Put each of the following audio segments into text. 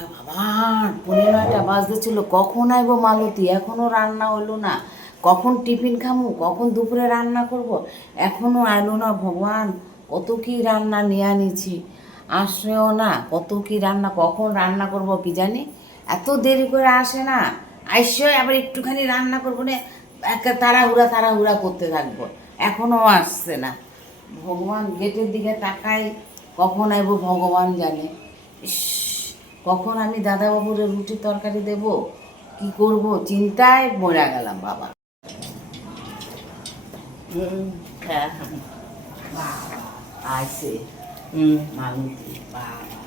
বাবা, 9:15 বাজতে ছিল, কখন আইবো মালতী? এখনো রান্না হলো না। কখন টিফিন খামু, কখন দুপুরে রান্না করব, এখনো আইলো না। ভগবান, কত কি রান্না নিয়ে আনিছি, আসেও না। কত কি রান্না, কখন রান্না করব কি জানি। এত দেরি করে আসে না, আইসে আবার একটুখানি রান্না করবো না, একটা তাড়াহুড়া তাড়াহুড়া করতে থাকবো, এখনো আসছে না। ভগবান, গেটের দিকে তাকাই, কখন আইবো ভগবান জানে। ইস, কখন আমি দাদাবাবুর রুটি তরকারি দেব, কি করব, চিন্তায় মরে গেলাম বাবা। হ্যাঁ, বাবা আইসে। মালতী বাবা,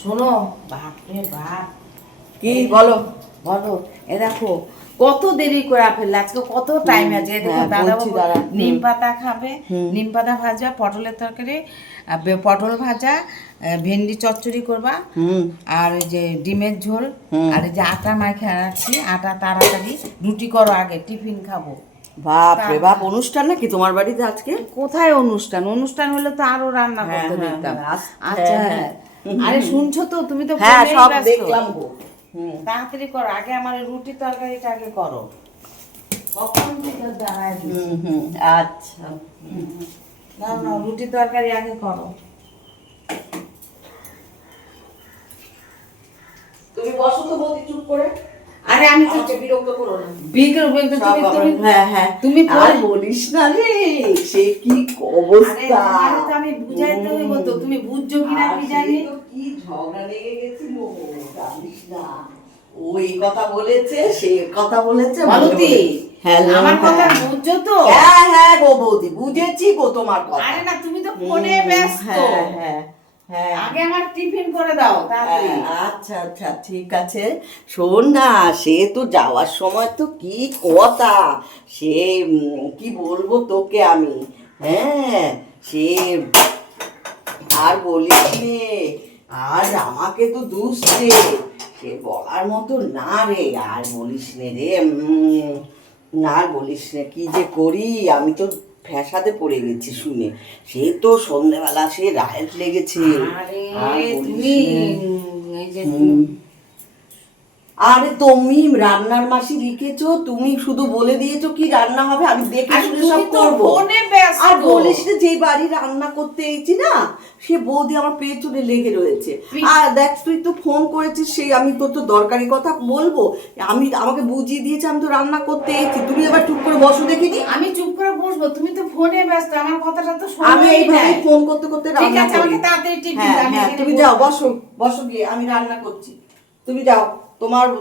শোনো, বাপরে বাপ। কি বলো? বলো। এ দেখো, কত দেরি করে ফেললে, আজকে কত টাইম আছে। এ দেখো, দাদাবাবু নিম পাতা খাবে, নিম পাতা ভাজা, পটলের তরকারি, পটল ভাজা, ভেন্ডি চচ্চড়ি করবা, আর ওই যে ডিমের ঝোল, আর এই যে আটা মাখা রাখছি, আটা তাড়াতাড়ি রুটি করো, আগে টিফিন খাবো। বাপ রে বাপ, অনুষ্ঠান নাকি তোমার বাড়িতে আজকে? কোথায় অনুষ্ঠান? অনুষ্ঠান হলে তো আরো রান্না করতে দিতাম। আচ্ছা, আরে শুনছো তো, তুমি তো হ্যাঁ, ফোনেই সব ব্যস্ত। দেখলাম গো। তাড়াতাড়ি করো, আগে আমার রুটি তরকারিটা আগে করো। কখন থেকে দাঁড়ায় দিচ্ছি। আচ্ছা, না না, রুটি তরকারি আগে করো। তুমি বসো তো বৌদি চুপ করে। আরে আমি তো আমাকে বিরক্ত করো না। তুমি আর বলিস না রে, সে কি অবস্থা। আমি বুঝাইতে হইব তো, তুমি বুঝছো কিনা কি জানি। কি ঝগড়া লেগে গেছিল, জানিস না। ও এই কথা বলেছে, সে কথা বলেছে। মালতী, আমার কথা বুঝছো তো? হ্যাঁ হ্যাঁ গো বৌদি, বুঝেছি গো তোমার কথা। আরে না, তুমি তো ফোনে ব্যস্ত। হ্যাঁ হ্যাঁ, আগে আমার টিফিন করে দাও তাড়াতাড়ি। আচ্ছা আচ্ছা, ঠিক আছে। শোন না, সে তো যাওয়ার সময় তো কি কথা, সে কি বলবো তোকে আমি। হ্যাঁ, সে আর বলিস নে, আর আমাকে তো দুষছে, সে বলার মতো না রে। আর বলিস নে রে, না আর বলিস নে, কি যে করি আমি তো ফ্যাসাদে পড়ে গেছি শুনে। সে তো সন্ধ্যেবেলা সে রাইট লেগেছে। আরে তুমি রান্নার মাসি লিখেছো, তুমি শুধু বলে দিয়েছো কি রান্না হবে, আমি দেখে শুনে সব করবো। আর বলিস না, যে বাড়ি রান্না করতে এসেছি না, সে বৌদি আমার পেছনে লেগে রয়েছে। আর দেখ, তুই তো ফোন করেছিস, সেই আমি তো দরকারি কথা বলবো, আমাকে বুঝিয়ে দিয়েছে, আমি তো রান্না করতে এসেছি, তুমি এবার চুপ করে বসো দেখিনি। আমি চুপ করে বসবো, তুমি তো ফোনে ব্যস্ত, আমার কথাটা তো আমি এইভাবে ফোন করতে করতে রান্না করি। আমাকে তাড়াতাড়ি টিফিন দাও। হ্যাঁ, তুমি যাও, বসো বসো গিয়ে, আমি রান্না করছি, তুমি যাও।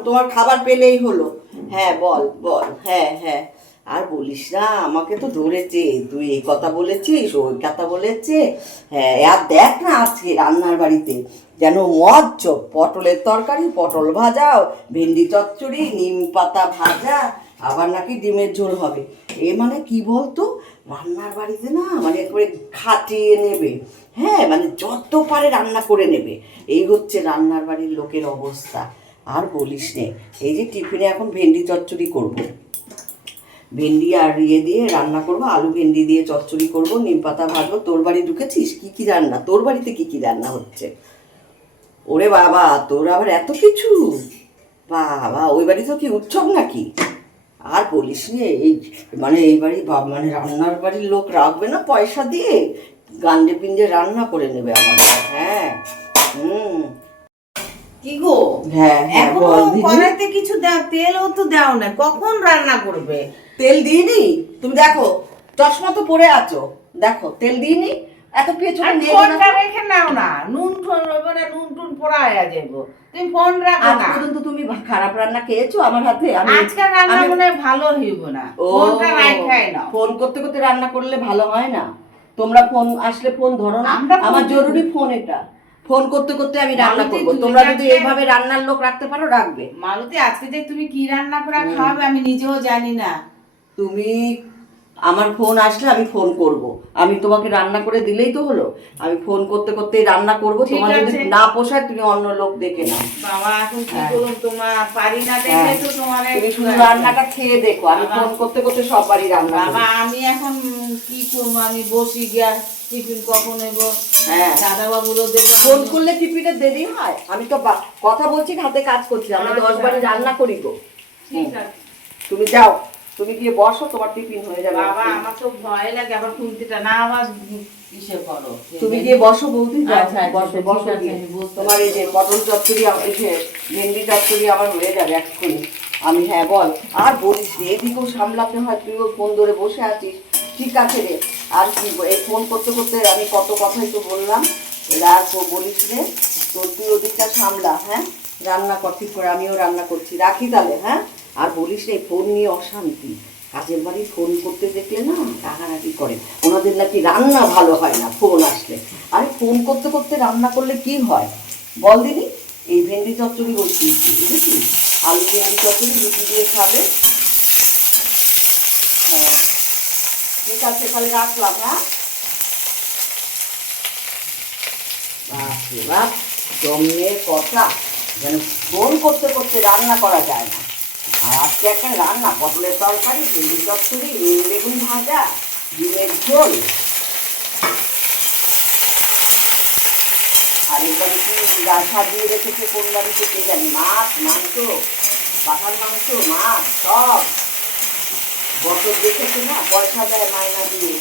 তোমার খাবার পেলেই হলো। হ্যাঁ বল বল, হ্যাঁ হ্যাঁ। আর বলিস না, আমাকে তো ধরেছে, তুই এই কথা বলেছিস, ওই কথা বলেছে। হ্যাঁ, আর দেখ না, আজকে রান্নার বাড়িতে যেন মজ্জ, পটলের তরকারি, পটল ভাজা, ভেন্ডি চচ্চড়ি, নিম পাতা ভাজা, আবার নাকি ডিমের ঝোল হবে। এ মানে কি বলতো, রান্নার বাড়িতে না মানে করে খাটিয়ে নেবে। হ্যাঁ, মানে যত পারে রান্না করে নেবে, এই হচ্ছে রান্নার বাড়ির লোকের অবস্থা। আর বলিস নে, এই যে টিফিনে এখন ভেন্ডি চচ্চড়ি করবো, ভেন্ডি আর ইয়ে দিয়ে রান্না করবো, আলু ভেন্ডি দিয়ে চচ্চড়ি করবো, নিম পাতা ভাজবো। তোর বাড়ি ঢুকেছিস, কি কি রান্না তোর বাড়িতে, কি কি রান্না হচ্ছে? ওরে বাবা, তোর আবার এত কিছু! বাবা, ওই বাড়ি তো কি উৎসব নাকি? আর বলিস নি, এই বাড়ি মানে রান্নার বাড়ির লোক রাখবে না পয়সা দিয়ে, গান্ডে পিন্ডে রান্না করে নেবে আমাদের। হ্যাঁ, কি গো? হ্যাঁ হ্যাঁ, বল দিদি। কড়াইতে কিছু দাও, তেলও তো দাও না, কখন রান্না করবে? তেল দিইনি, তুমি দেখো চশমা তো পরে আছো, দেখো তেল দিইনি। এত পেছনে নিয়ে ফোনটা রেখে নাও না, নুন টুন পোড়া হয়ে যাবো, তুমি ফোন রাখো না। পর্যন্ত তুমি খারাপ রান্না খেয়েছো আমার হাতে? আজকাল রান্না মনে হয় ভালো হইব না, ফোনটা রাখাই না। ফোন করতে করতে রান্না করলে ভালো হয় না? তোমরা ফোন আসলে ফোন ধরো না, আমার জরুরি ফোন এটা। ফোন করতে করতে আমি রান্না করবো, তোমরা যদি এইভাবে রান্নার লোক রাখতে পারো রাখবে। মালতী, আজকে যে তুমি কি রান্না করে খাওয়াবে আমি নিজেও জানি না। তুমি আমার ফোন আসলে আমি ফোন করব, আমি তোমাকে রান্না করে দিলেই তো হলো। আমি ফোন করতে করতেই রান্না করব, তোমার যদি না পোষায় তুমি অন্য লোক দেখে নাও। বাবা, এখন কি করব, তোমার পারি না দেখে তো তোমার তুমি শুধু রান্নাটা খেয়ে দেখো, আমি ফোন করতে করতে সব বাড়ি রান্না। বাবা, আমি এখন কি করব, আমি বসি গিয়া টিফিন কখন এগো, হ্যাঁ দাদা বাবুরও দেবো। ফোন করলে টিফিনের দেরি হয়? আমি তো কথা বলছি, হাতে কাজ করছি, আমি 10 বারে রান্না করি গো। ঠিক আছে তুমি যাও, তুমি গিয়ে বসো, তোমার টিফিন হয়ে যাবে। বাবা, আমার তো ভয় লাগে আবার খুলতিটা না আবার কিসে করো। তুমি গিয়ে বসো বৌদি, যাও, আচ্ছা, আচ্ছা, বসো ঠিক বসো আছে, গিয়ে। আমি বসতে তোমার এই যে পটল চচ্চড়ি, এসে ভেন্ডি চচ্চড়ি আমার হয়ে যাবে এক্ষুনি। আমি হ্যাঁ বল, আর বলিস রে, এদিকেও সামলাতে হয়, তুইও ফোন ধরে বসে আছিস। ঠিক আছে রে, আর কি এই ফোন করতে করতে আমি কত কথাই তো বললাম, আর বলিস রে, তো তুই ওদিকটা সামলা, হ্যাঁ রান্না কর ঠিক করে, আমিও রান্না করছি, রাখি তাহলে, হ্যাঁ। আর বলিস রে, ফোন নিয়ে অশান্তি, কাজের বাড়ি ফোন করতে দেখলে না টাকাটাকি করে, ওনাদের নাকি রান্না ভালো হয় না ফোন আসলে। আরে ফোন করতে করতে রান্না করলে কি হয় বল দিনি? এই ভেন্ডি চচ্চড়ি বসিয়েছি, বুঝেছিস? আলু ভেন্ডি চচ্চড়ি রুটি দিয়ে খাবে। হ্যাঁ ঠিক আছে, তাহলে রাখলাম, হ্যাঁ। বাপরে বাপ, জমের কথা, যেন ফোন করতে করতে রান্না করা যায় না। আর আজকে একটা রান্না, পটলের তরকারি, ভেন্ডি চচ্চড়ি, নিম বেগুন ভাজা, ডিমের ঝোল, আর এবার কি সাজিয়ে রেখেছে কোন বাড়িতে কে জানি, মাছ মাংস, পাঠার মাংস, মাছ সব বছর দেখেছে না, পয়সা দেয় মায়না দিয়ে।